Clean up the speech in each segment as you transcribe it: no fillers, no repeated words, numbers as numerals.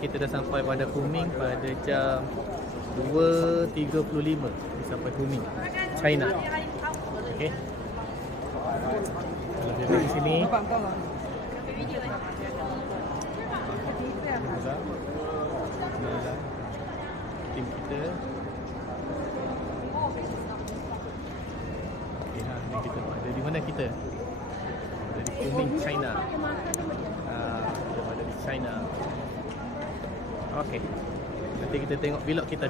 kita dah sampai pada Kunming pada jam 2.35. Sampai Kunming, China. Okey. Kalau kita di sini. Tim kita. Okey, ni kita ada di mana kita? Ada di Kunming, China. Ada di China. Okey. Nanti kita tengok vlog kita.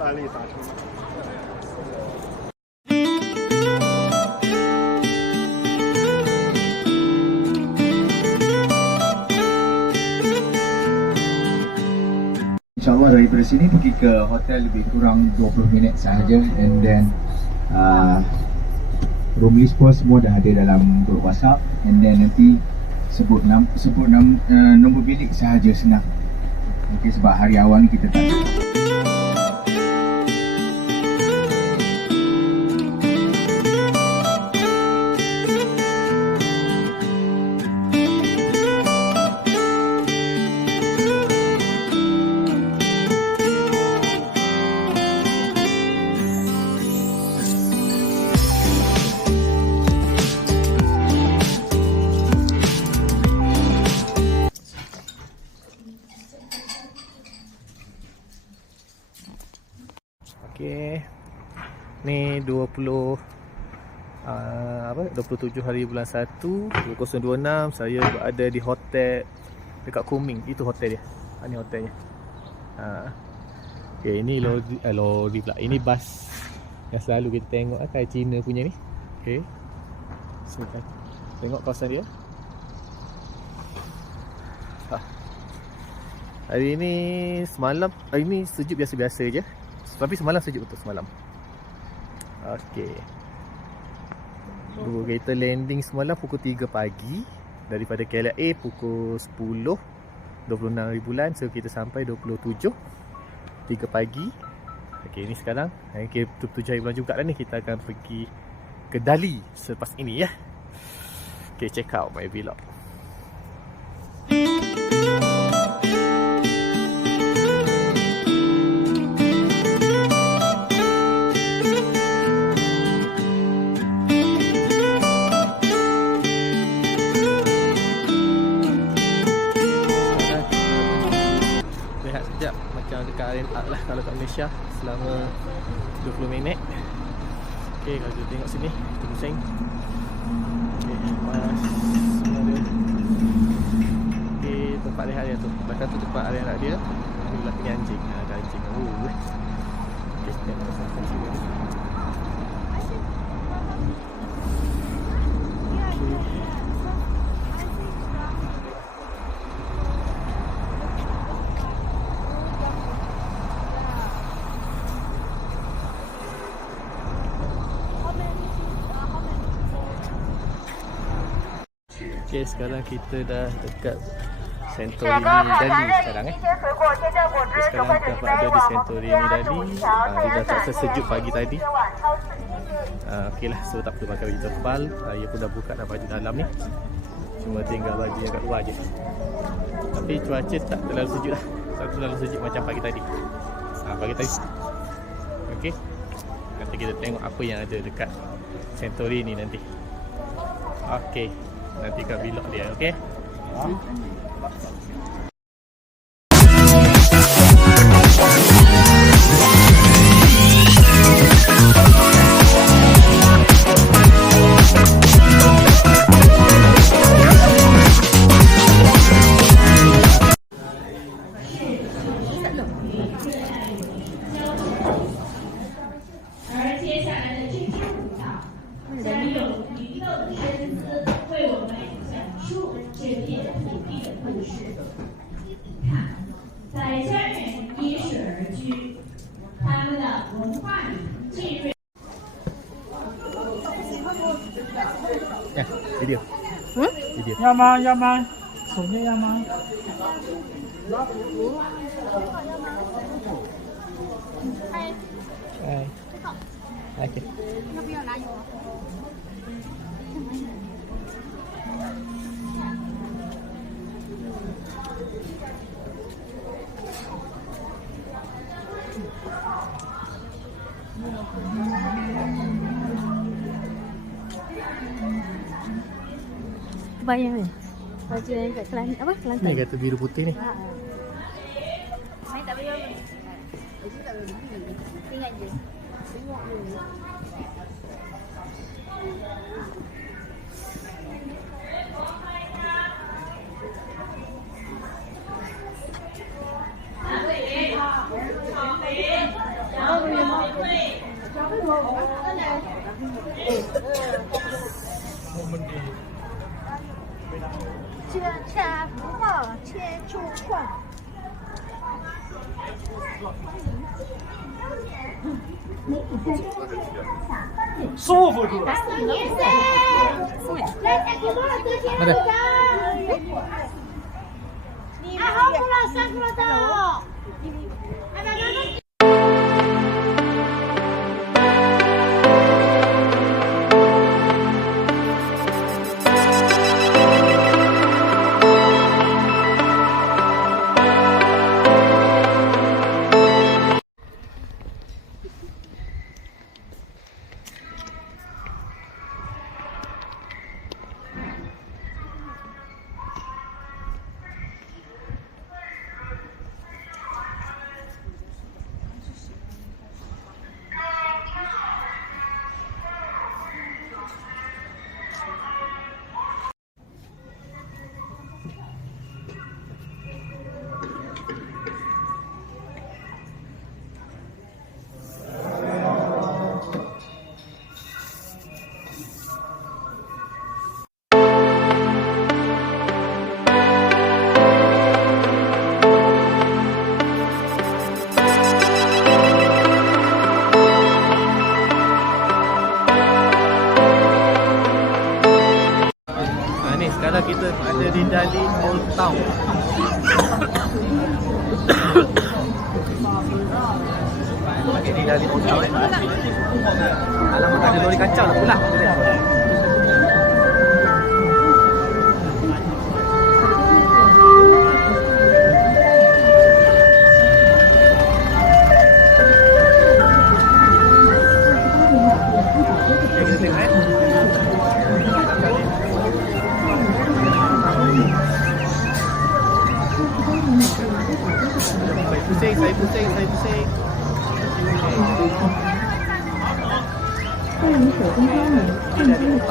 InsyaAllah daripada sini pergi ke hotel lebih kurang 20 minit sahaja. And then room list pun semua dah ada dalam grup WhatsApp. And then nanti sebut nombor bilik sahaja, senang. Okay, sebab hari awal ni kita tak Okey. Ni 27 hari bulan 1 2026. Saya berada di hotel dekat Kunming. Itu hotel dia. Ni hotelnya. Okey, ini lori pula. Ini bas yang selalu kita tengok kan, Cina punya ni. Okey. So, tengok kawasan dia. Hari ni semalam, hari ni sejuk biasa-biasa je. Tapi semalam sejuk betul semalam. Okey. Kereta landing semalam pukul 3 pagi daripada KLIA pukul 10 26 bulan. So kita sampai 27 3 pagi. Okey, ni sekarang okay, 7 hari bulan juga lah ni. Kita akan pergi ke Dali selepas ini ya. Okey, check out my vlog. Macam dekat Arena Art lah kalau kat Malaysia selama 20 minit. Okey, kalau kita tengok sini kita pusing. Okey, pas semua dia. Okey, tempat rehat dia tu. Belakang tu tempat arena dia. Ini belakang ni anjing. Ada anjing. Okey, tengok sampai sini. Okay, sekarang kita dah dekat Santorini Dali sekarang Okay, sekarang kita berada di Santorini Dali. Dia dah tak sesejuk pagi tadi. Okey lah, so tak perlu pakai baju tebal. Saya pun dah buka dah baju dalam ni. Cuma tinggal baju yang kat luar je. Tapi cuaca tak terlalu sejuk lah. Tak terlalu sejuk macam pagi tadi. Pagi tadi. Okey. Nanti kita tengok apa yang ada dekat Santorini nanti. Okey. Nanti kat vlog dia, okey? Video. Video. 要吗？要吗？手机要吗？哎。OK。要不要拿油？ kebaya ni. Baju yang kat Kelantan, apa? Kelantan. Ni kata biru putih ni. Saya tak beli apa. Ingat je. Tengok dulu. Ada. Ni sekarang kita ada di Dali Old Town. Okey, di Dali Old Town. Alamak, ada lori kacang dah pula. Kita tengok Saya pusing.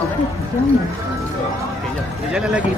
Okey, jom. Kita jalan lagi.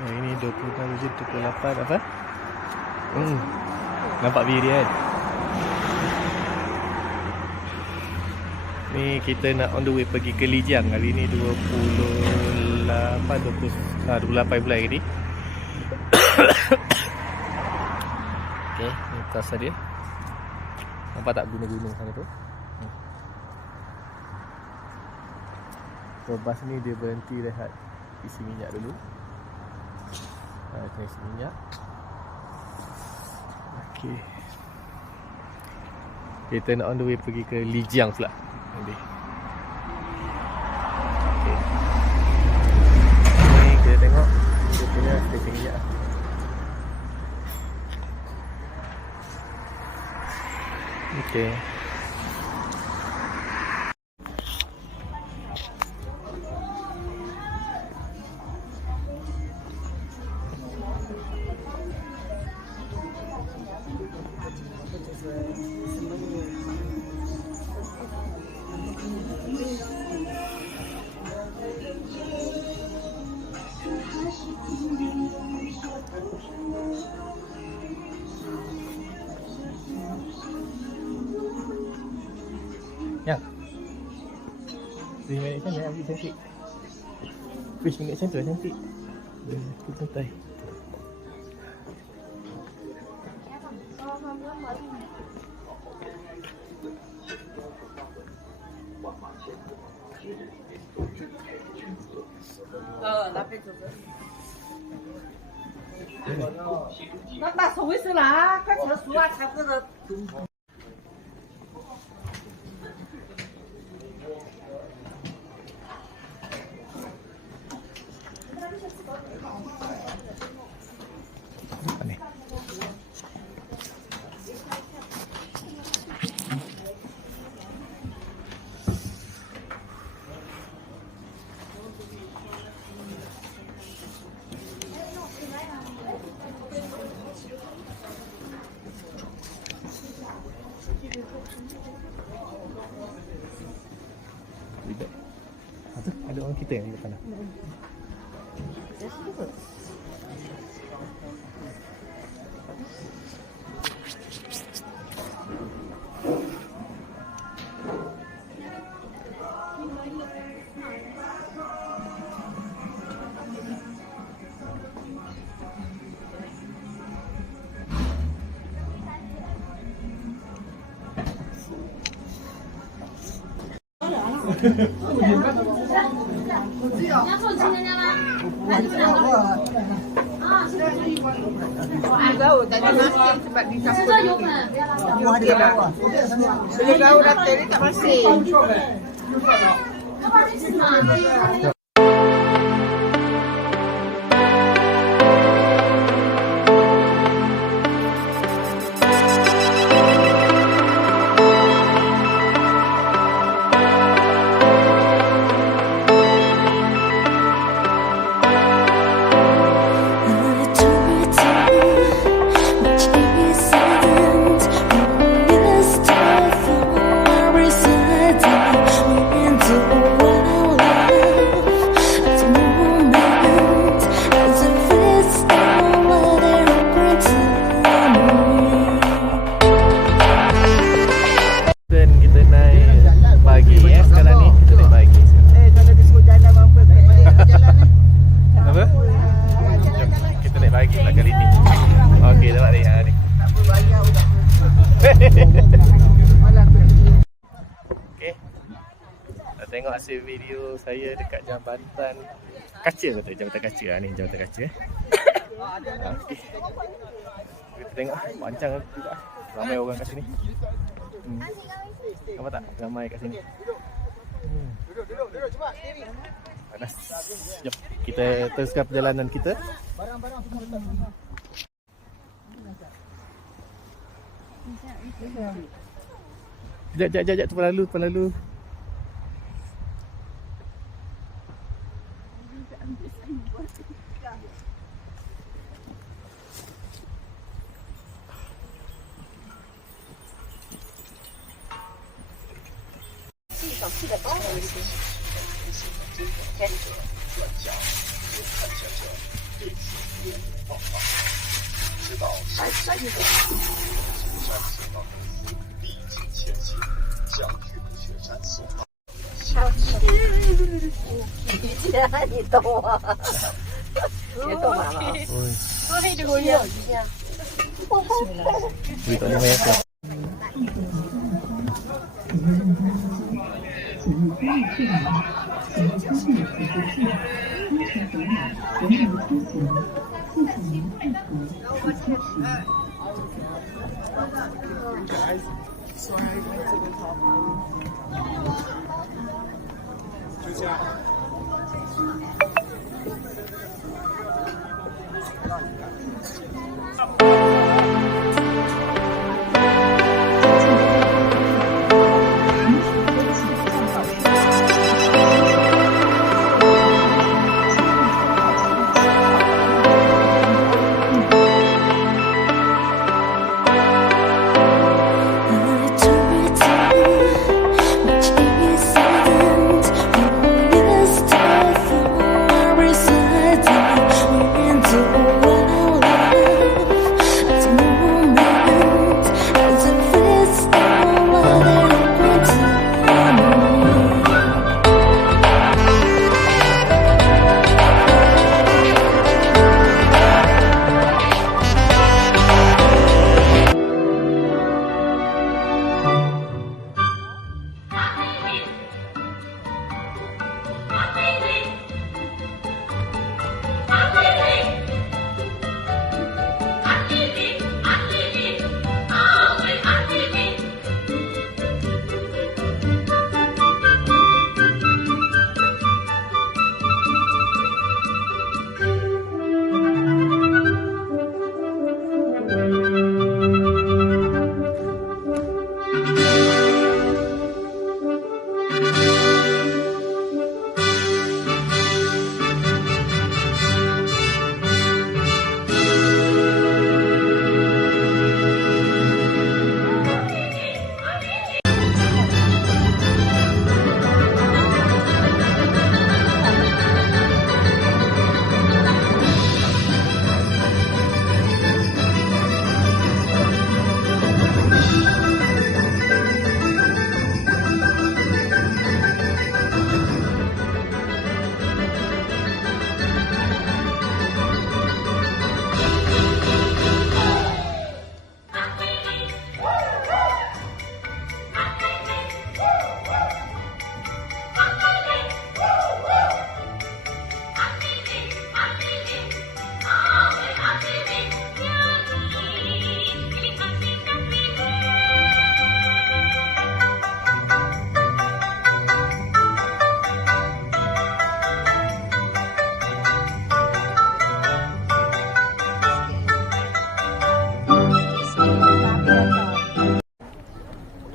Ini 26/28 apa? Nampak biri kan? Ni kita nak on the way pergi ke Lijiang. Hari ni 28 bulan ni. Okey, ni kawasan dia. Nampak tak gunung-gunung sana tu? So bas ni dia berhenti rehat, isi minyak dulu. Kita isi minyak. Okey. Kita nak on the way pergi ke Lijiang pula. Okey. Ni kita tengok dia punya stesen minyak. Okey. Yang Fish minute macam mana? Ambil cantik. Fish minute macam tu lah cantik. Aku santai. Apa ni? Tidak. Ada orang kita yang di depan lah. Tahu tadi masin sebab di campur dulu. Bila tahu rata dia tak masin. Tengok hasil video saya dekat Jambatan Kaca betul, Jambatan Kaca ni, Jambatan Kaca. Okey. Kita tengok pancang juga. Ramai orang kat sini. Nampak tak? Ramai kat sini. Duduk cepat sini. Panas. Jom kita teruskan perjalanan kita. Barang-barang semua letak. Sekejap, depan lalu.你懂我，别动了。 Wih, tak ada banyak lah.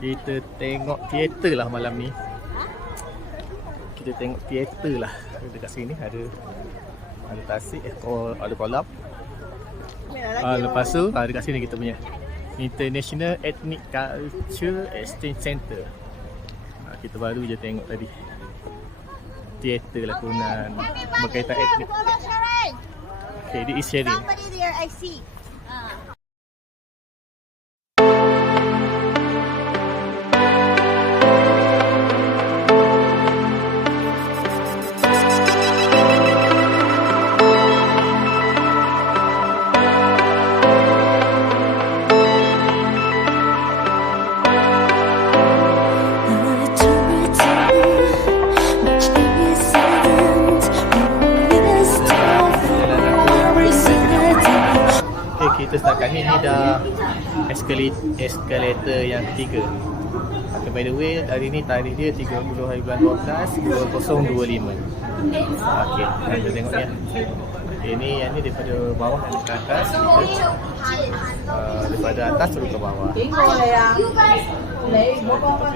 Kita tengok teater lah malam ni. Kita tengok teater lah. Dekat sini ada tasik, ada kolam. Lepas tu dekat sini kita punya International Ethnic Culture Exchange Center. Kita baru je tengok tadi teater lakonan berkaitan etnik. Okay, this is sharing. Somebody there, I see. Kita setakat ni dah escalator yang ketiga. Okay, by the way, hari ni tarikh dia 30 hari bulan 12 2025. Okay, kita tengok ni. Ini yang ni daripada bawah ke atas, daripada atas turun ke bawah. Kita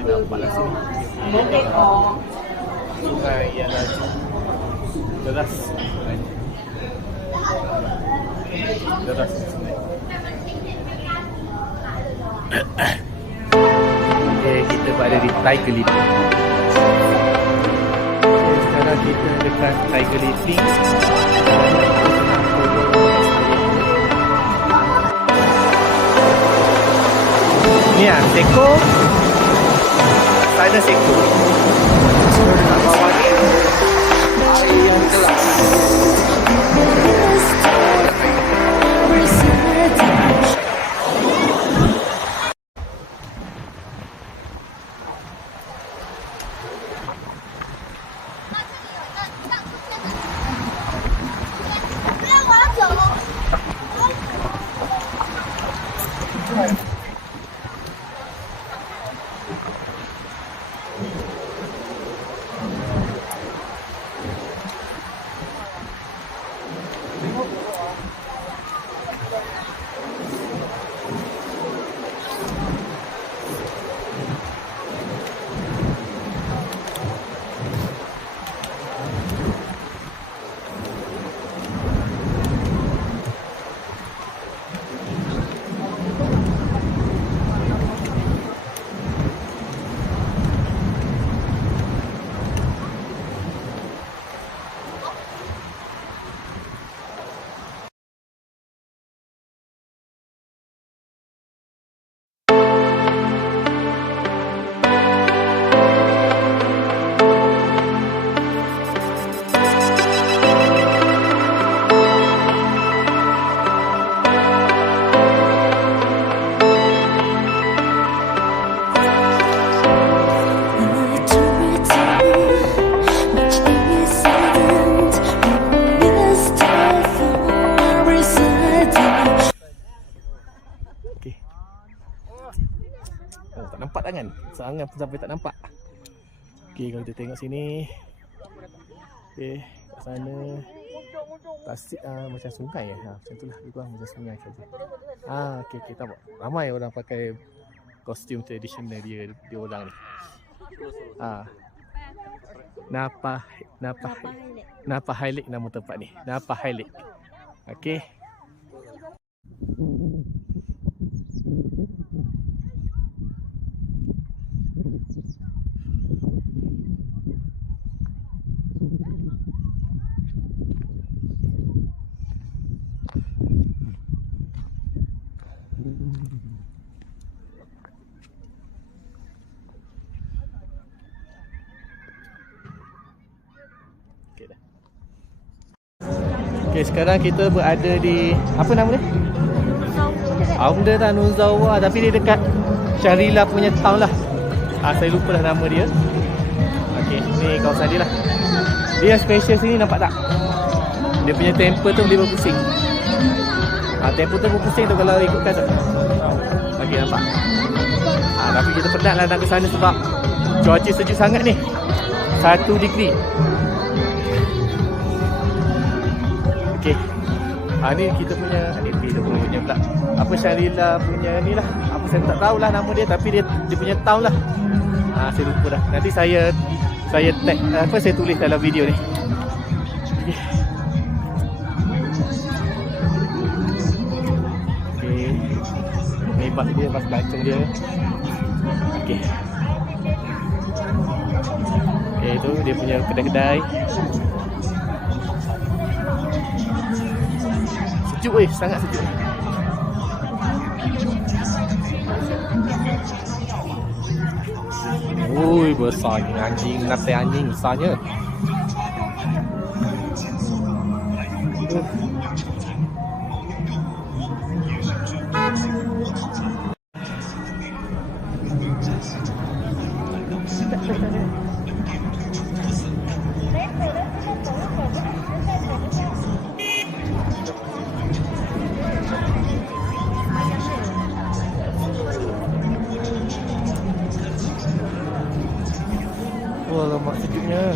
nampak lah sini sungai yang laju deras. Deras sungai. Okay, kita berada di Tiger Living. Okay, sekarang kita dekat Tiger Living. Ni lah, Seko. Sana Seko. Dekat bawah ni air yang gelap. Tak nampak tangan. Sangat pun sampai tak nampak. Okey, kalau kita tengok sini. Okey, kat sana tasik macam sungai macam itulah lebih kurang macam sungai saja. Okey, kita nampak ramai orang pakai kostum tradisional dia orang ni. Napa Highlight nama tempat ni. Napa Highlight. Okey. Okay, sekarang kita berada di apa nama dia? Aumda Tanun Zawa, tapi dia dekat Sharila punya town lah. Saya lupa lah nama dia. Okay, ni kawasan dia lah. Dia special sini, nampak tak? Dia punya temper tu boleh berpusing. Temper tu berpusing tu kalau ikutkan tu. Okay, nampak? Tapi kita penat lah nak ke sana sebab cuaca sejuk sangat ni. 1 degree. Okay. Ni kita punya dia punya pula. Apa Sharila punya ni lah. Apa saya tak tahulah nama dia, tapi dia punya town lah. Saya lupa dah. Nanti saya tag saya tulis dalam video ni. Okey. Ni bas dia, bas pelancong dia. Okey. Okey, tu dia punya kedai-kedai. Sejuk sangat sejuk. Ui, besar ni anjing, nasi anjing besarnya. Wah, lemak sejuknya.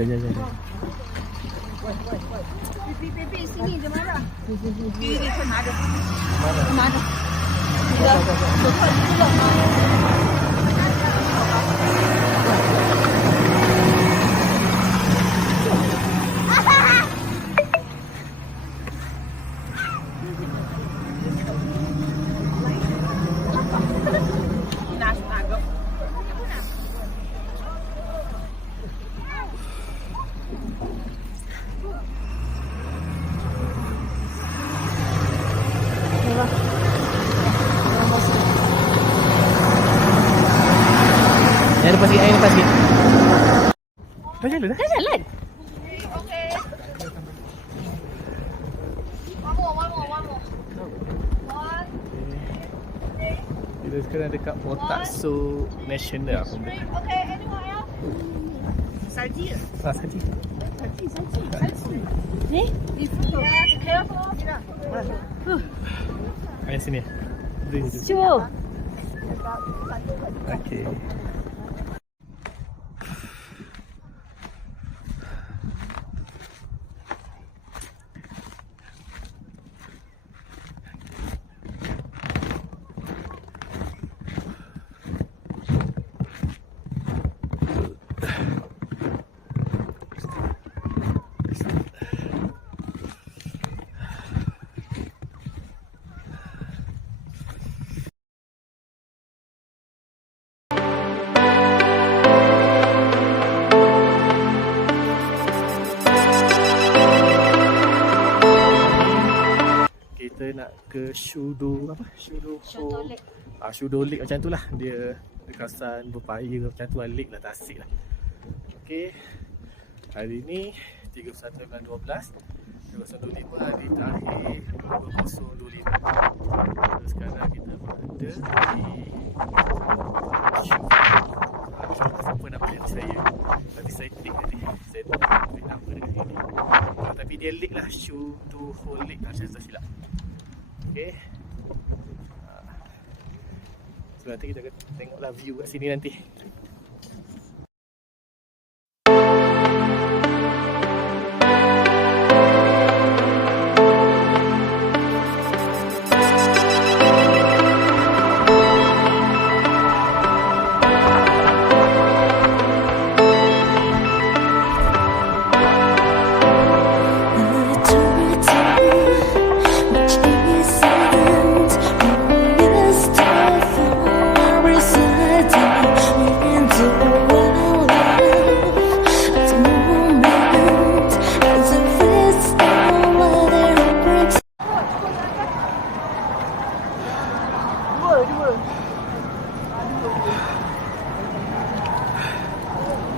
Jangan. Pipi sini dia marah. Ini kan ada. Yang lepas sikit, yang lepas sikit. Dah jalan dah? Dah jalan. Kita sekarang dekat Otaksu National. Salji. Salji. Ni? Ayah sini. Cuba. Okey. Nak ke Shudo apa? Shudo Lake macam tu lah. Dia kawasan berpaya macam tu lah, lake lah, tasik lah. Okey. Hari ni 31 bulan 12 2025, hari terakhir 2025. Sekarang kita berada di siapa nama dia saya. Nanti saya klik tadi. Saya tak klik nama dekat sini. Tapi media league lah, shoe to hold league lah, saya tak silap. Okay. So nanti kita tengoklah view kat sini nanti.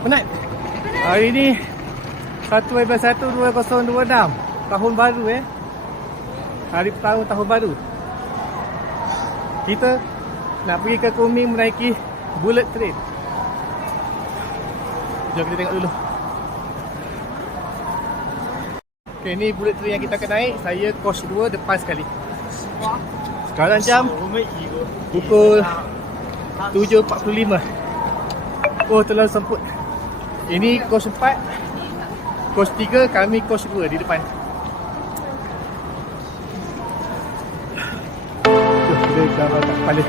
Penat. Hari ni 1/1/2026 tahun baru Hari pertama tahun baru. Kita nak pergi ke Kunming menaiki bullet train. Jom kita tengok dulu. Okay, ni bullet train yang kita akan naik. Saya coach 2 depan sekali. Sekarang jam pukul 7.45. Oh, terlalu semput. Ini coach 4, coach 3, kami coach 2 di depan. Jom kita dah tak kepala.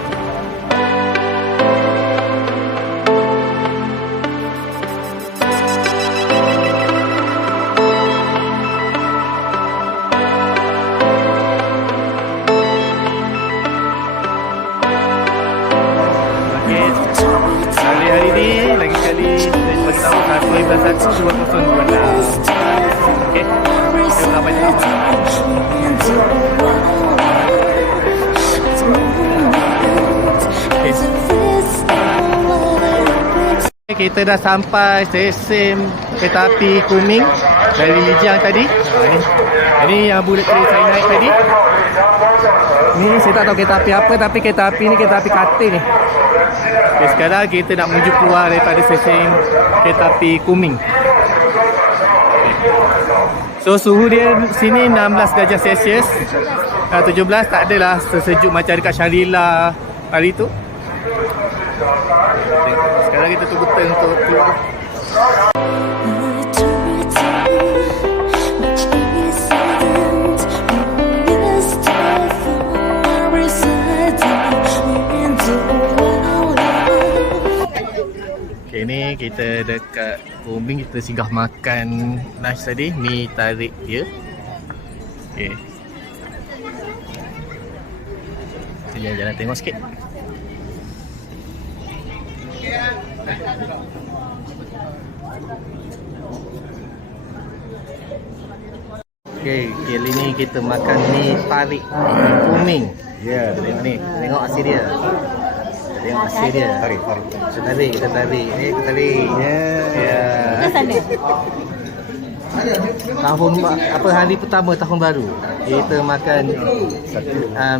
Hari ni lagi sekali saya bagi tahu 1/1/2026. Okey. Kita ramai lama. Kita dah sampai stesen kereta api Kunming dari Lijiang tadi. Ini yang bullet train saya naik tadi. Ni saya tak tahu kereta api apa, tapi kereta api ni kereta api katil ni. Okay, sekarang kita nak menuju keluar daripada stesen kereta api Kunming. So suhu dia sini 16 darjah Celsius. 17 tak adalah sesejuk macam dekat Shangri-La hari tu. Sekarang kita tunggu turn untuk keluar. Okay, ni kita dekat Kunming, kita singgah makan lunch tadi, mi tarik dia. Okay. Kita jalan-jalan tengok sikit. Okay, kali ni kita makan mi tarik Kunming. Ya, tengok ni, tengok hasil dia. Tengok hasil dia. Tarik. Kita tarik. Kita tarik. Ya. Tahun apa, hari pertama tahun baru kita makan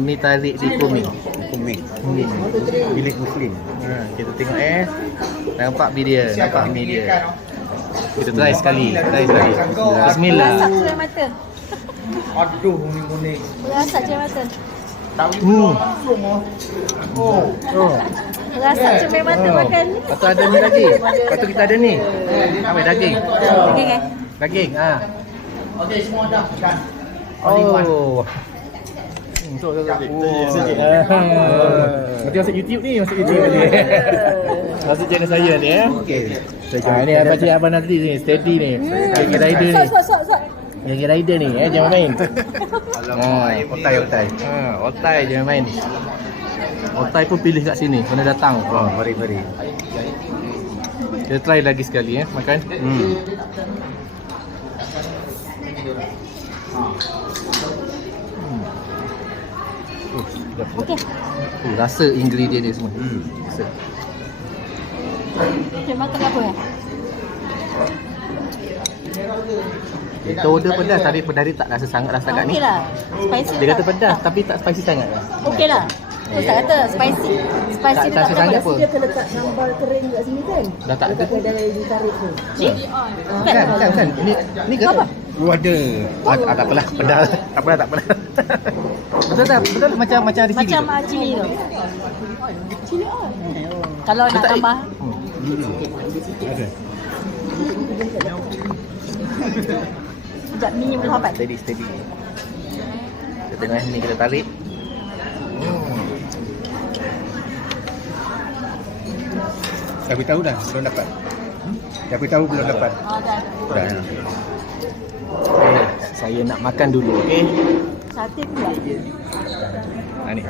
mi tarik di Kunming. Bilik Muslim. Kita tengok nampak video, nampak mi dia. Kita try sekali. Bismillah. Rasa cemai mata. Aduh, kuning-kuning. Rasa cemai mata. Rasa cemai mata makan ni. Lepas tu ada ni lagi. Lepas tu kita ada ni. Apa daging? Daging. Okey, semua dah makan. Oh. Nanti masuk YouTube ni, masuk channel saya ni Okey. Ni apa cik abang Nazri ni, steady ni. Geng rider ni. Geng rider ni, jangan main. Alamak, otai. Otai jangan main. Otai pun pilih kat sini, kena datang. Mari. Kita try lagi sekali makan. Okey. Rasa ingredient dia semua. Rasa. Cik makan apa Kita order pedas, tapi pedas dia tak rasa sangat rasa kat ni. Okey lah. Spicy. Dia kata pedas tapi tak spicy sangat. Okey lah. Ustaz kata spicy. Spicy Tak rasa sangat pun. Dia kena letak sambal kering kat sini kan? Dah tak ada. Dekat kedai ditarik tu. Cik. Kan. Ini ke apa? Oh ada. Tak apalah, pedal. Tak apalah. Betul tak? Betul macam ada cili. Macam cili tu. Cili kalau nak tambah. Ada. Sekejap ni boleh hambat. Steady. Kita tengok ni kita tarik. Saya beritahu dah belum dapat. Saya beritahu belum dapat. Dah. Saya nak makan dulu, okey? Sate pula. Ni.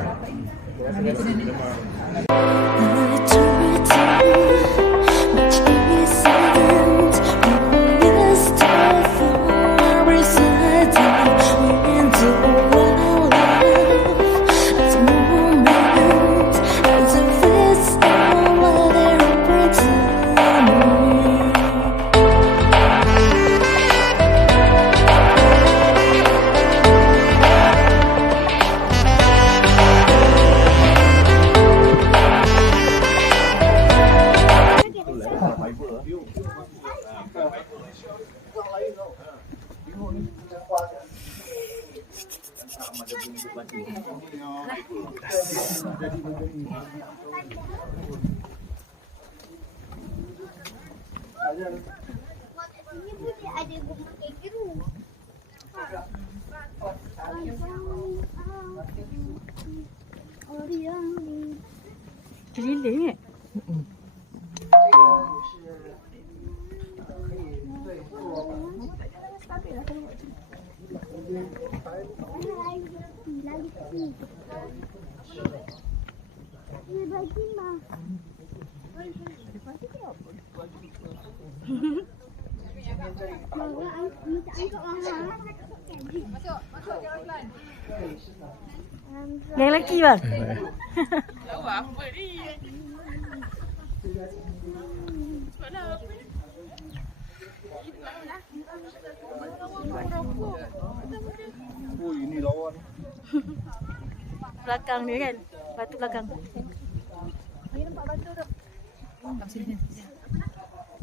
Ada bunga kangaroo. Keliling eh? Yang lelaki bang? Belakang dia kan? Batu belakang.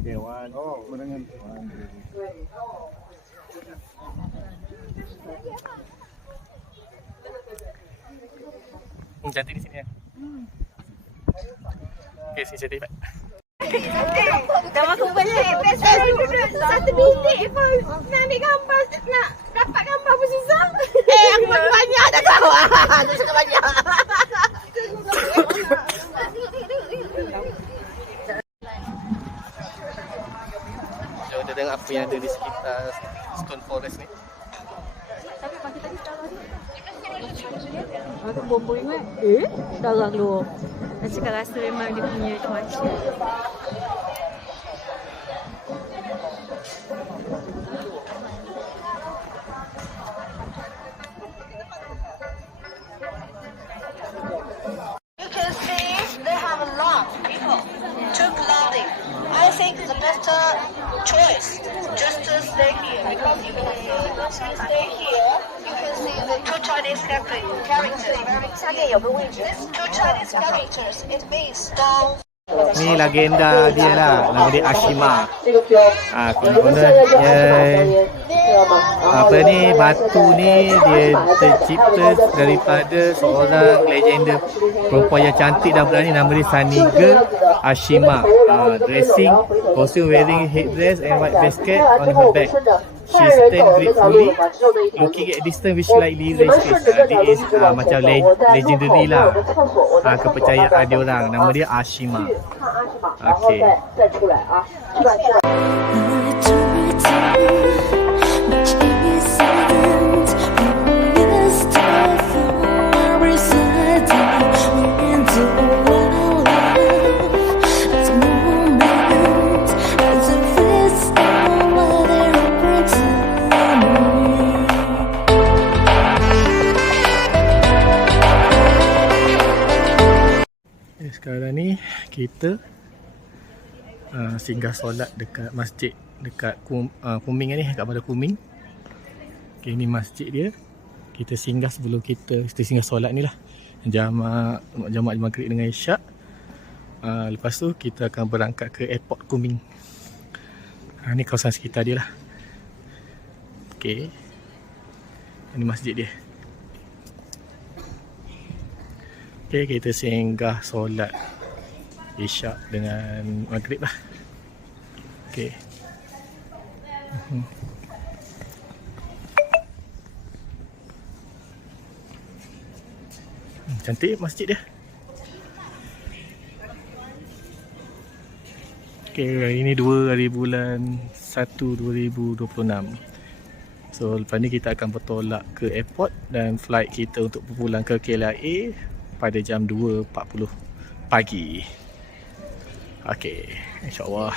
Dewan. Oh, mendengar. Cantik di sini ya. Okey, sini saya dapat. Dah masuk balik. Satu bilik pun nak ambil gambar, nak dapat gambar pun susah. Aku bagi banyak dah tahu. Aku suka banyak. Jom kita tengok apa yang ada di sekitar Stone Forest ni. Tapi pagi tadi darah dia. Aku bombong ingat. Darah keluar. Saya cakap rasa memang dia punya cuaca. You can see they have a lot of people to clothing. I think the best choice just to stay here because you can see once you stay here, you can see the two Chinese characters. These two Chinese characters, it means stone. Ni legenda dia lah, nama dia Ashima. Kononnya apa ni, batu ni dia tercipta daripada seorang legenda perempuan yang cantik dan berani, nama dia Saniga Ashima. Dressing, costume, wearing headdress and white basket on her back. She stand gratefully, looking at distance which likely raise face. Dia is macam legendary lah. Kepercayaan dia orang, nama dia Ashima. Okay. Sekarang ni kita singgah solat dekat masjid dekat Kuming ni, kat Bandar Kuming. Okay, ni masjid dia. Kita singgah sebelum kita singgah solat ni lah. Jamak maghrib dengan isyak. Lepas tu kita akan berangkat ke airport Kuming. Ni kawasan sekitar dia lah. Okay. Ini masjid dia. Okay, kita singgah solat Isyak dengan Maghrib lah. Okay. Cantik masjid dia. Okay, hari ni 2 hari bulan 1 2026. So lepas ni kita akan bertolak ke airport dan flight kita untuk berpulang ke KLIA pada jam 2.40 pagi. Okay, insyaAllah.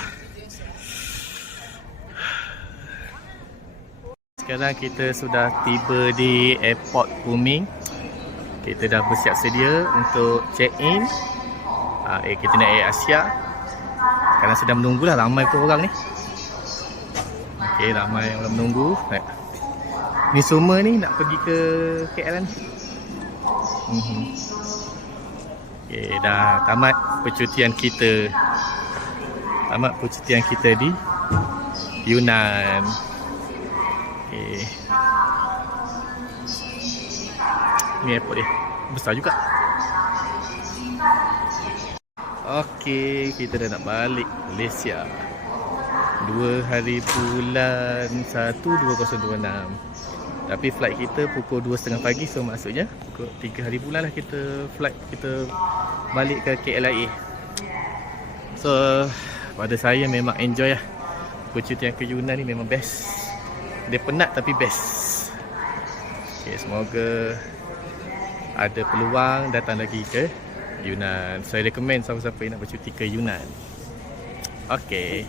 Sekarang kita sudah tiba di airport Kunming. Kita dah bersiap sedia untuk check in. Kita naik Air Asia. Sekarang sedang menunggulah, ramai pun orang ni. Okay, ramai orang menunggu. Ni semua ni nak pergi ke KL ni. Okay, dah tamat percutian kita. Tamat percutian kita di Yunnan. Okay. Ni airport dia. Besar juga. Okay, kita dah nak balik Malaysia. 2 hari bulan 1 2026. Tapi flight kita pukul 2.30 pagi. So maksudnya pukul 3 hari bulan lah kita flight kita balik ke KLIA. So pada saya memang enjoy lah. Percutian ke Yunnan ni memang best. Dia penat tapi best. Okay, semoga ada peluang datang lagi ke Yunnan. Saya recommend siapa-siapa yang nak bercuti ke Yunnan. Okay.